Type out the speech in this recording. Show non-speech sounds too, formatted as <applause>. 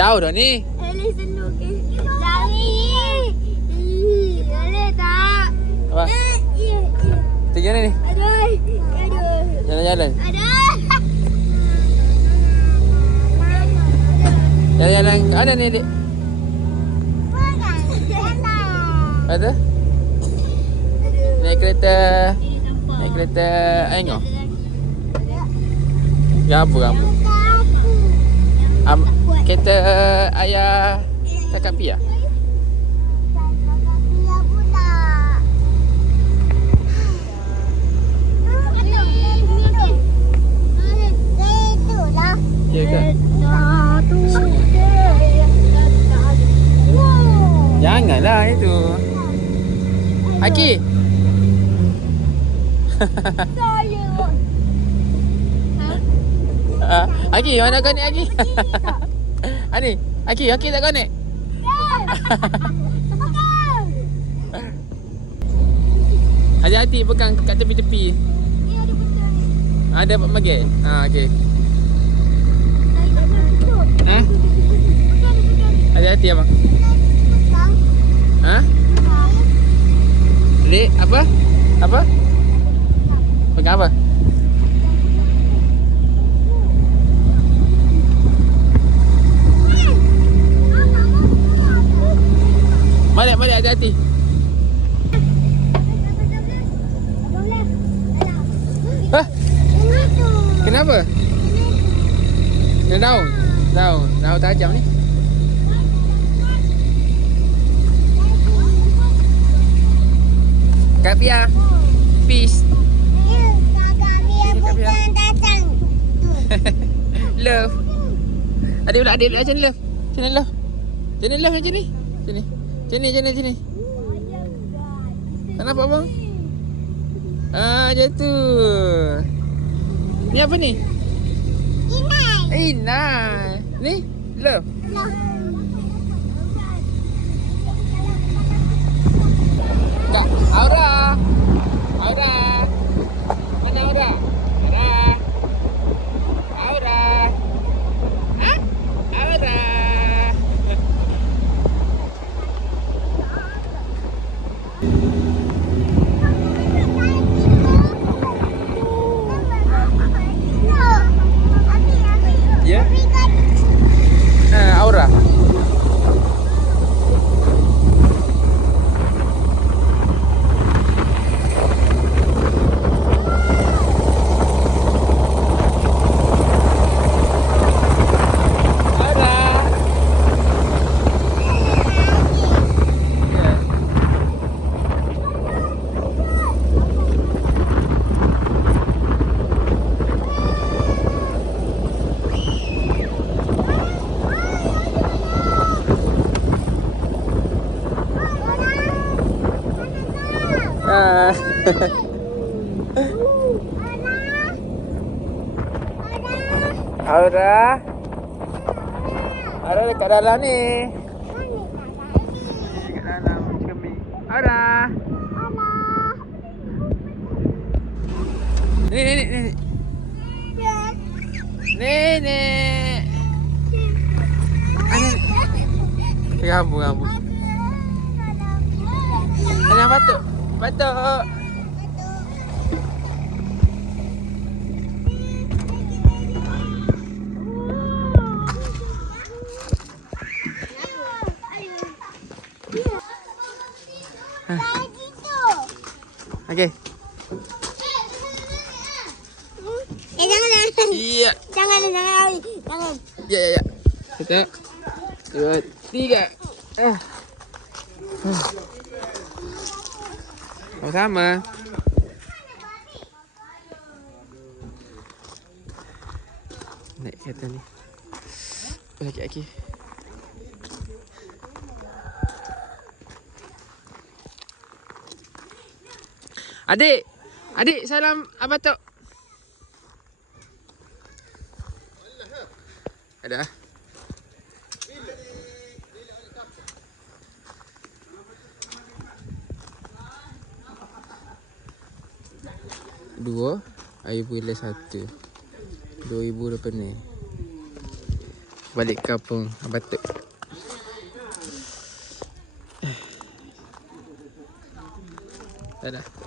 Jauh dah ni. Ih, Ellie tak. Apa? Eh, iya. Kita gimana ni? Aduh. Aduh. Jalan-jalan. Ke mana ni? Lepas tu? Naik kereta. Naik kereta Aingah. Gabu gabu. Am, kereta ayah kakak Pia. Ya? Janganlah itu. Aki. <laughs> Ah, Aki mana kau ni Aki? <laughs> Ani, Aki, Aki tak kau <laughs> ni? Hati-hati pegang kat tepi-tepi. Ada dapat bagi? Ha, okey. Ha? Hati-hati abang. Ha? Dek, apa? Apa? Pegang apa? Hati-hati. Hah? Kenapa? Kena daun. Daun. Daun tajam ni. Kak Pia. Peace. <laughs> Love. Adik pula, adik pula macam ni love. Macam ni love. Macam ni love macam ni. Macam ni. Macam ni, macam ni, macam ni. Tak nampak bang? Ah, tu. Ni apa ni? Inai. Ni? Love. Kak, Aura. Aura. Mana Aura? Aura. Aura. Ha? Aura. Ya? Eh, Aura. Aura. Ya. Ah. Aura. Aura dekat dalam ni. Dekat dalam kami. Aura. Ni ni ni ni. Nenek. Ada. Gabu gabu. Ada batuk. Batuk. Okey. Eh jangan jangan Iya. jangan jangan jangan Ya ya ya. Satu. Dua, tiga. Ah. Hmm. Sama-sama. Naik kereta ni. Oh, sakit kaki. Adik. Adik, salam Abang Tok. Ada. Dua Air boleh satu Dua ribu lepas ni Balik kampung Batuk Dadah